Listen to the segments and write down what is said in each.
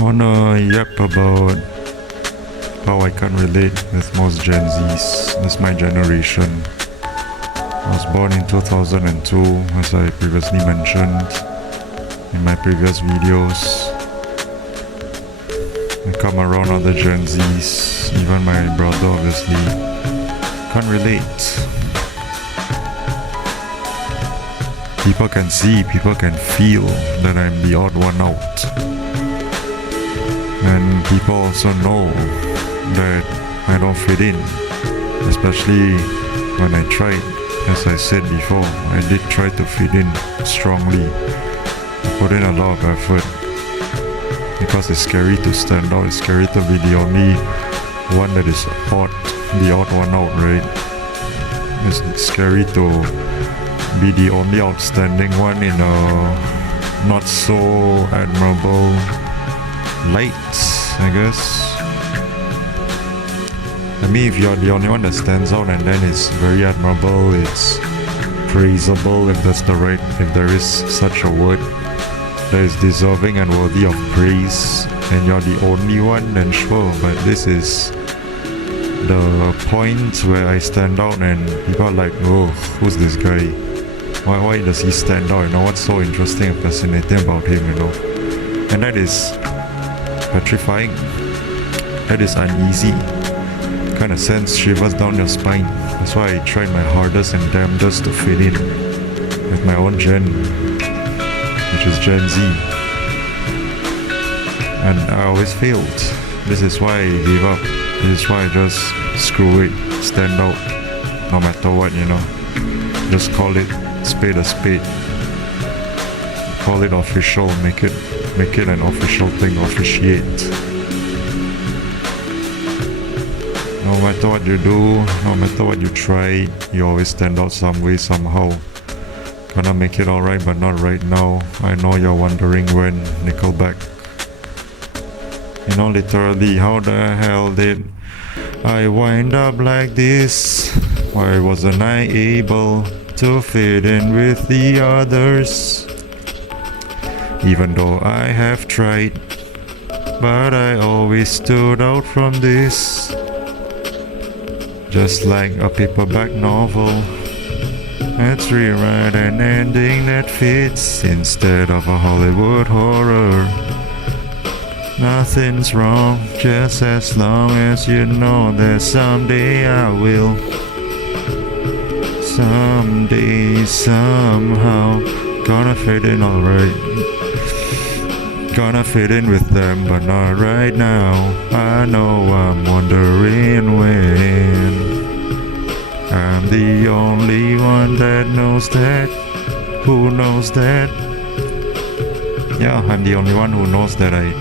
wanna yap about how I can't relate with most Gen Zs. That's my generation. I was born in 2002, as I previously mentioned in my previous videos. I come around other Gen Zs, even my brother obviously can't relate. People can see, people can feel that I'm the odd one out. And people also know that I don't fit in, especially when I tried. As I said before, I did try to fit in strongly. I put in a lot of effort because it's scary to stand out, it's scary to be the only one that is odd, the odd one out, right? It's scary to be the only outstanding one in a not so admirable light, I guess. I mean, if you're the only one that stands out, and then it's very admirable, it's praisable, if there is such a word, that is deserving and worthy of praise, and you're the only one, then sure. But this is the point where I stand out and people are like, oh, who's this guy? Why does he stand out? You know, what's so interesting and fascinating about him, you know? And that is petrifying. That is uneasy. Kind of sends shivers down your spine. That's why I tried my hardest and damnedest to fit in with my own gen, which is Gen Z. And I always failed. This is why I gave up. This is why I just screw it, stand out, no matter what, you know. Just call it spade a spade. Call it official, make it an official thing, officiate. No matter what you do, no matter what you try, you always stand out some way, somehow. Gonna make it alright, but not right now. I know you're wondering when. Nickelback. You know, literally, how the hell did I wind up like this? Why wasn't I able to fit in with the others? Even though I have tried, but I always stood out from this. Just like a paperback novel, let's rewrite an ending that fits instead of a Hollywood horror. Nothing's wrong, just as long as you know that someday I will. Someday, somehow, gonna fit in alright. Gonna fit in with them, but not right now. I know I'm wondering when. I'm the only one that knows that. Who knows that? Yeah, I'm the only one who knows that I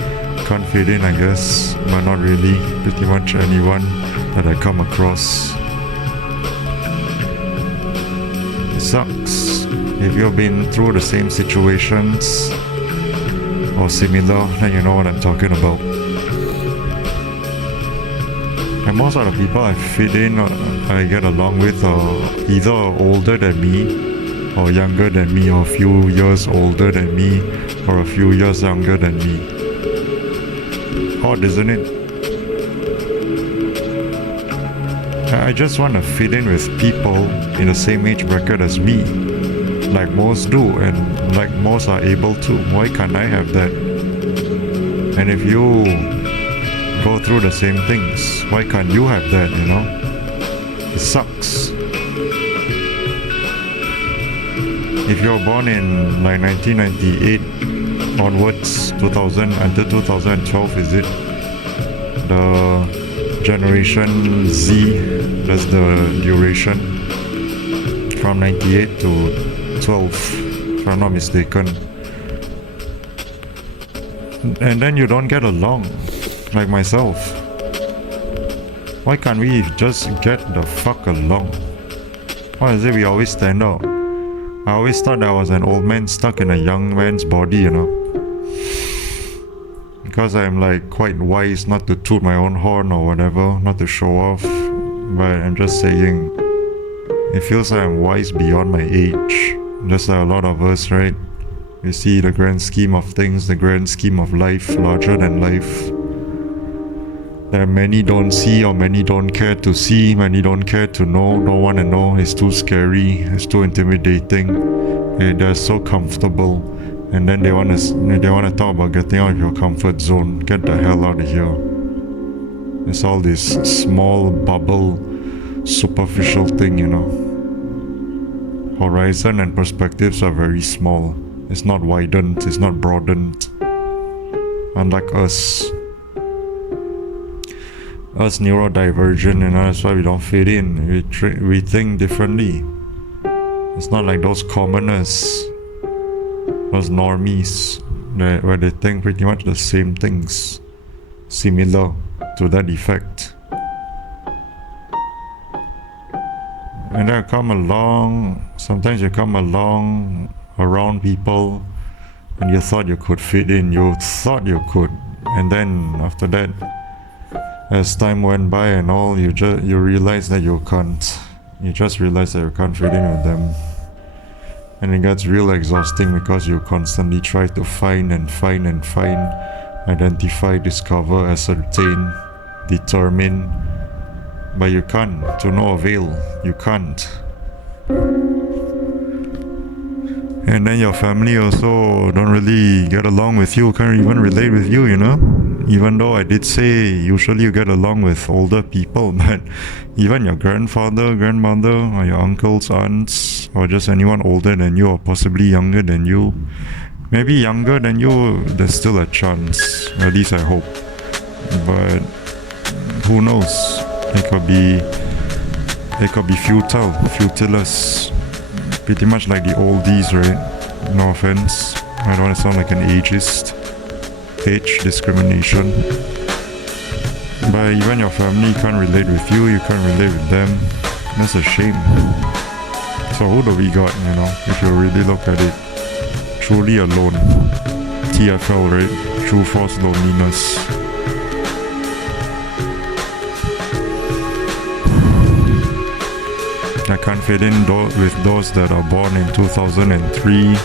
can't fit in, I guess. But not really. Pretty much anyone that I come across. It sucks. If you've been through the same situations or similar, then you know what I'm talking about. And most of the people I fit in, I get along with, are either older than me, or younger than me, or a few years older than me, or a few years younger than me. Odd, isn't it? I just want to fit in with people in the same age bracket as me, like most do, and like most are able to. Why can't I have that? And if you go through the same things, why can't you have that, you know? It sucks. If you're born in like 1998 onwards, 2000 until 2012, is it? The generation Z, that's the duration, from 98 to 12, if I'm not mistaken. And then you don't get along, like myself. Why can't we just get the fuck along? Why is it we always stand out? I always thought I was an old man stuck in a young man's body, you know. Because I'm like quite wise, not to toot my own horn or whatever, not to show off. But I'm just saying, it feels like I'm wise beyond my age. Just like a lot of us, right? We see the grand scheme of things, the grand scheme of life, larger than life. That many don't see, or many don't care to see, many don't care to know, don't want to know. It's too scary, it's too intimidating. They're so comfortable, and then they want to talk about getting out of your comfort zone. Get the hell out of here. It's all this small bubble, superficial thing, you know. Horizon and perspectives are very small. It's not widened, it's not broadened. Unlike us neurodivergent, you know, that's why we don't fit in. We think differently. It's not like those commoners, those normies, where they think pretty much the same things, similar to that effect. And then sometimes you come along around people and you thought you could fit in, you thought you could, and then after that, as time went by and all, you realize that you can't. You just realize that you can't fit in with them. And it gets real exhausting because you constantly try to find, identify, discover, ascertain, determine. But you can't, to no avail. You can't. And then your family also don't really get along with you, can't even relate with you, you know? Even though I did say usually you get along with older people, but even your grandfather, grandmother, or your uncles, aunts, or just anyone older than you, or possibly younger than you, maybe younger than you, there's still a chance, at least I hope. But who knows? It could be futilous, pretty much like the oldies, right? No offense, I don't want to sound like an ageist. Age discrimination. But even your family can't relate with you, you can't relate with them. That's a shame. So who do we got, you know, if you really look at it? Truly alone. TFL, right? True false loneliness. I can't fit in with those that are born in 2003.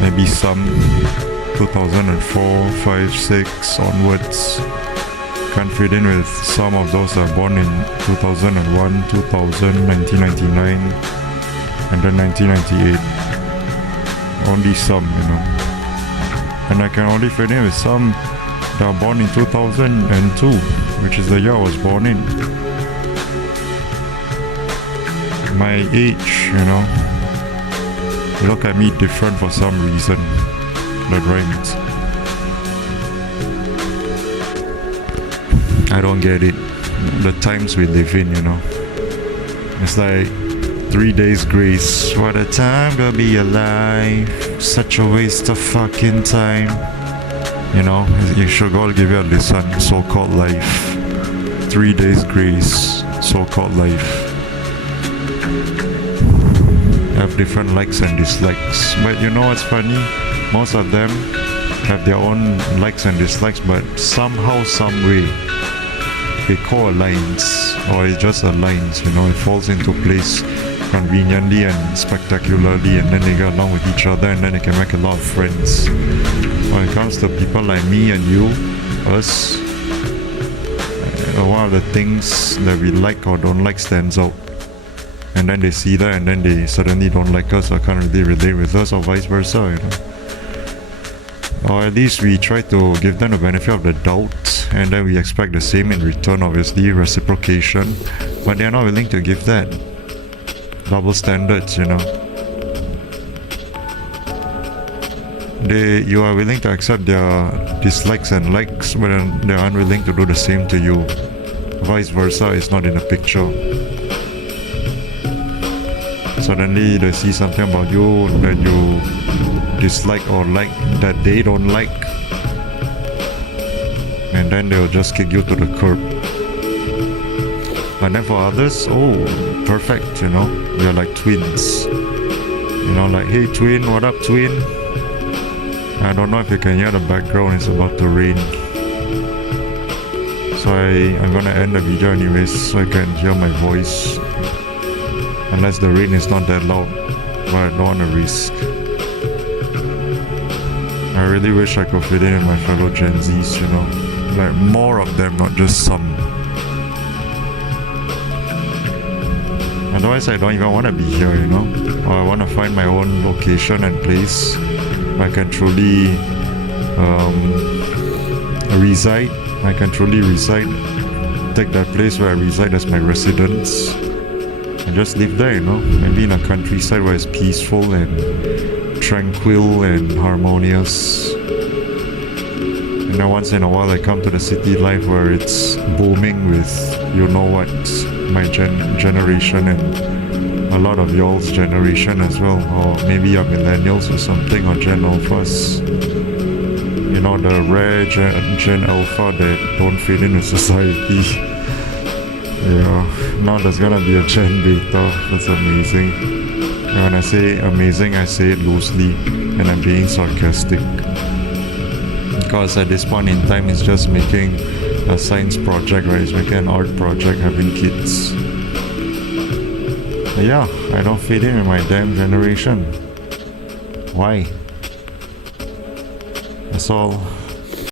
Maybe some 2004, 5, 6 onwards. Can't fit in with some of those that are born in 2001, 2000, 1999, and then 1998. Only some, you know. And I can only fit in with some that are born in 2002, which is the year I was born in. My age, you know. Look at me different for some reason. That rhymes. I don't get it. The times we live in, you know. It's like 3 days grace. What a time to be alive. Such a waste of fucking time. You know, you should go give it a listen. So-called life. 3 days grace. So-called life. Have different likes and dislikes. But you know what's funny? Most of them have their own likes and dislikes, but somehow, some way, it co-aligns, or it just aligns, you know, it falls into place conveniently and spectacularly, and then they get along with each other, and then they can make a lot of friends. When it comes to people like me and you, us, one of the things that we like or don't like stands out. And then they see that, and then they suddenly don't like us or can't really relate with us, or vice versa, you know. Or at least we try to give them the benefit of the doubt, and then we expect the same in return, obviously, reciprocation. But they're not willing to give that. Double standards, you know. You are willing to accept their dislikes and likes, but they're unwilling to do the same to you. Vice versa is not in the picture. Suddenly they see something about you that you dislike or like that they don't like, and then they'll just kick you to the curb. And then for others, oh, perfect, you know, they're like twins. You know, like, hey twin, what up twin? I don't know if you can hear the background, it's about to rain. So I'm gonna end the video anyways so I can hear my voice. Unless the rain is not that loud, but I don't want to risk. I really wish I could fit in with my fellow Gen Zs, you know. Like more of them, not just some. Otherwise I don't even want to be here, you know. Or I want to find my own location and place where I can truly reside. I can truly reside. Take that place where I reside as my residence and just live there, you know. Maybe in a countryside where it's peaceful and tranquil and harmonious. And then once in a while I come to the city life where it's booming with, you know what, my generation and a lot of y'all's generation as well, or maybe you're millennials or something, or Gen Alphas. You know, the rare Gen Alpha that don't fit into society. Yeah, now there's gonna be a Gen Beta. That's amazing. And when I say amazing, I say it loosely, and I'm being sarcastic. Because at this point in time, it's just making a science project, right? It's making an art project, having kids. But yeah, I don't fit in with my damn generation. Why? That's all.